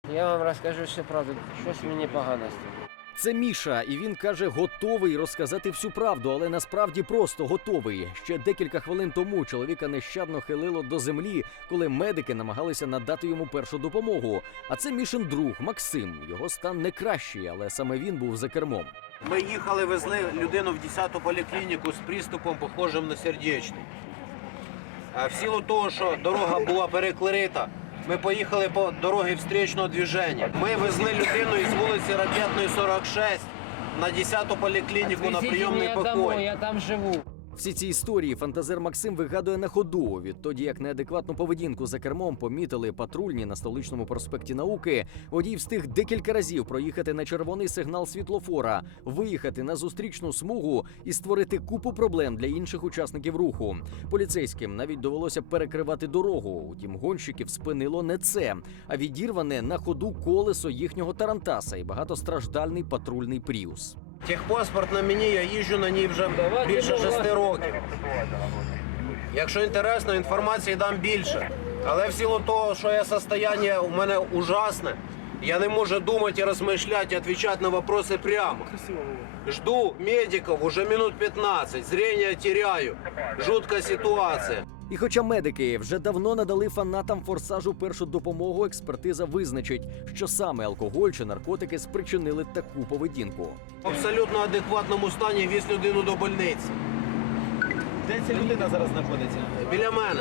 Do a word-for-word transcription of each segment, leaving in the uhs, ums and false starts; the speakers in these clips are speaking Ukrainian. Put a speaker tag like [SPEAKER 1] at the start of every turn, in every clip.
[SPEAKER 1] Я вам розкажу всю правду, щось мені погано стало.
[SPEAKER 2] Це Міша, і він каже, готовий розказати всю правду, але насправді просто готовий. Ще декілька хвилин тому чоловіка нещадно хилило до землі, коли медики намагалися надати йому першу допомогу. А це Мішин друг Максим. Його стан не кращий, але саме він був за кермом.
[SPEAKER 3] Ми їхали, везли людину в десяту поліклініку з приступом, похожим на сердечний. А в силу того, що дорога була перекрита, ми поїхали по дорозі встречного движення. Ми везли людину із вулиці Ракетної, сорок шість на десяту поліклініку на прийомний
[SPEAKER 1] Отвезите меня домой,
[SPEAKER 3] покой.
[SPEAKER 1] я там живу.
[SPEAKER 2] Всі ці історії фантазер Максим вигадує на ходу. Відтоді, як неадекватну поведінку за кермом помітили патрульні на столичному проспекті Науки, водій встиг декілька разів проїхати на червоний сигнал світлофора, виїхати на зустрічну смугу і створити купу проблем для інших учасників руху. Поліцейським навіть довелося перекривати дорогу. Утім, гонщиків спинило не це, а відірване на ходу колесо їхнього тарантаса і багатостраждальний патрульний Пріус.
[SPEAKER 3] Техпаспорт на мені, я їжджу на ній вже більше шести років. Якщо інтересно, інформації дам більше. Але в силу того, що я состояние у мене ужасне, я не можу думати і розмишляти, відповідати на питання прямо. Жду медиків уже минут п'ятнадцять, зрення теряю. Жутка ситуація.
[SPEAKER 2] І хоча медики вже давно надали фанатам форсажу першу допомогу, експертиза визначить, що саме алкоголь чи наркотики спричинили таку поведінку.
[SPEAKER 3] В абсолютно адекватному стані віз людину до больниці.
[SPEAKER 4] Де ця людина зараз знаходиться?
[SPEAKER 3] Біля мене.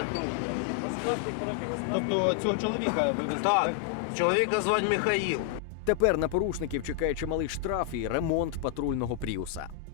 [SPEAKER 4] Тобто цього чоловіка вивезли?
[SPEAKER 3] Так, чоловіка звати Михаїл.
[SPEAKER 2] Тепер на порушників чекає чималий штраф і ремонт патрульного Пріуса.